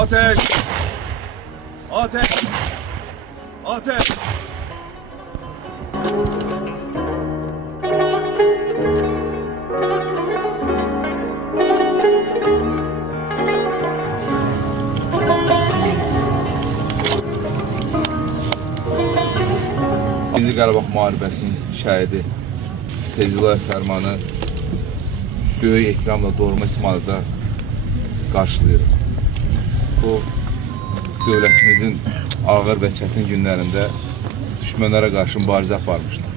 Ateş! Ateş! Ateş! İkinci Qarabağ müharibəsinin şəhidi Feyzullah Fərmanı böyük ehtiramla doğurma İsmail'da qarşılayırıq. O, dövlətimizin ağır və çətin günlərində düşmənlərə qarşı mübarizə aparmışdı.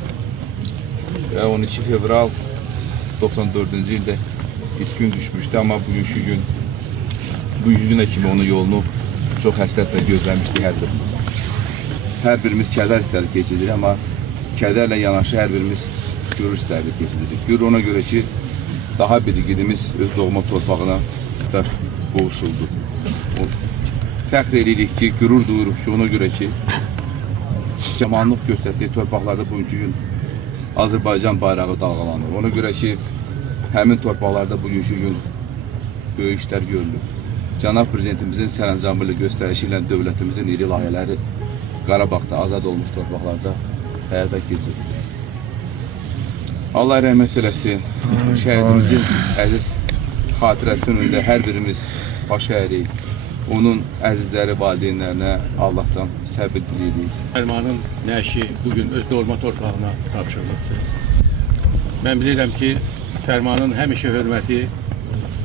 Və 12 fevral 94-cü ildə itkin düşmüşdü, amma bugünkü günə kimi onun yolunu çox həsrətlə gözləmişdik hər birimiz. Hər birimiz kədər istədik keçirik, amma kədərlə yanaşı hər birimiz görür istədik keçirik. Görür ona görə ki, daha bir igidimiz öz doğma torpağına da qovuşuldu. Fəxr edirik ki, qürur duyuruq ki, ona görə ki, camanlıq göstərdiyi torpaqlarda bugünkü gün Azərbaycan bayrağı dalğalanır. Ona görə ki, həmin torpaqlarda bugünkü gün böyük işlər görülür. Cənab Prezidentimizin sərəncamı ilə göstərişi ilə dövlətimizin iri layihələri Qarabağda azad olmuş torpaqlarda həyata keçirilir. Allah rəhmət eləsin. Şəhidimizin əziz xatirəsi önündə hər birimiz baş əyirik. Onun əzizləri, valideynlərinə Allah'tan səbir diləyirik. Fərmanın nəşi bugün öz doğma torpağına tapşırılıbdır. Mən bilirəm ki, Fərmanın həmişə hörməti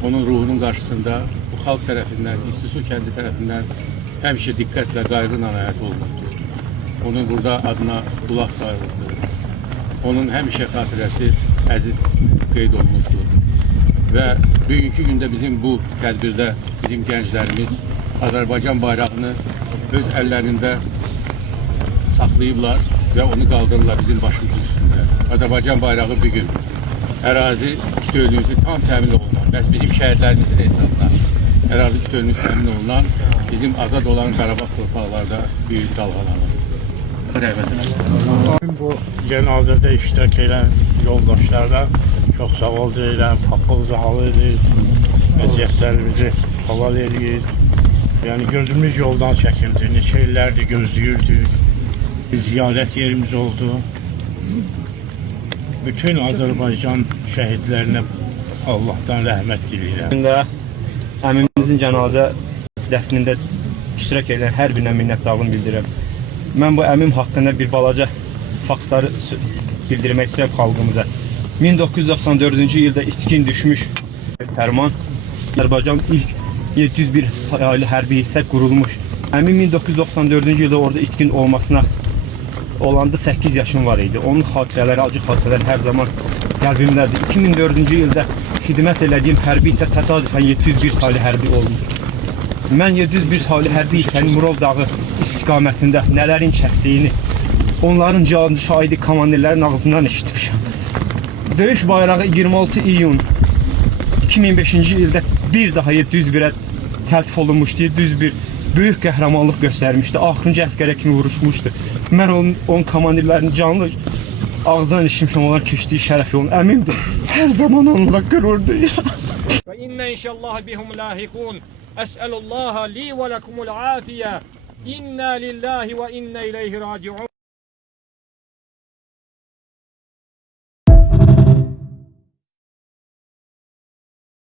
onun ruhunun qarşısında bu xalq tərəfindən, İstisu kəndi tərəfindən həmişə diqqətlə, qayğıyla həyat olunubdur. Onun burada adına qulaq sayılıbdır. Onun həmişə xatirəsi əziz qeyd olunubdur. Və bugünkü gündə bizim bu tədbirdə bizim gənclərimiz Azərbaycan bayrağını öz əllərində saxlayıblar və onu qaldırırlar bizim başımız üstündə. Azərbaycan bayrağı bugün ərazi bütövlüyümüzü tam təmin olunan, bəs bizim şəhidlərimizin hesabına ərazi bütövlüyümüz təmin olunan bizim azad olan Qarabağ torpaqlarda büyük dalğalanır. Bu cenazede iştirak eden yoldaşlarla çok sağ ol deyirəm, haqqınızı hal edirik, əziyyətlərimizi halal edirik. Yani gözümüz yoldan çəkildi, neçə illərdir gözləyirdik, ziyarət yerimiz oldu. Bütün Azərbaycan şəhidlərinə Allah'tan rəhmət diləyirəm. Əmimizin cənazə dəfnində iştirak edən hər birinə minnətdarlığımı bildirirəm. Mən bu əmim haqqında bir balaca faktları bildirmək istəyirəm xalqımıza. 1994-cü ildə itkin düşmüş Fərman, Azərbaycan ilk 701 sayılı hərbi hissə qurulmuş. Əmim 1994-cü ildə orada itkin olmasına olanda 8 yaşım var idi. Onun xatirələri, acı xatirələri hər zaman qəlbimdədir. 2004-cü ildə xidmət elədiyim hərbi hissə təsadüfən 701 sayılı hərbi olmuş. Mən 701 sayılı hərbi hissənin Murov dağı istiqamətində nələrin çəkdiyini, onların canlı şahidi komandirlərin ağzından eşitmişəm. Döyüş bayrağı 26 iyun 2005-ci ildə bir daha 701-ə təltif olunmuşdu. 701 böyük qəhrəmanlıq göstərmişdi. Axırıncı əsgərə kimi vuruşmuşdu. Mən onun komandirlərinin canlı ağzından işmişəm, onlar keçdiyi şərəf yolunu. Əmimdir. Hər zaman onunla qürur duyuram. Ve inne inşallah bihum lahikun. Es'elullaha li ve lekumul afiye. İnna lillahi ve inna ileyhi raciun.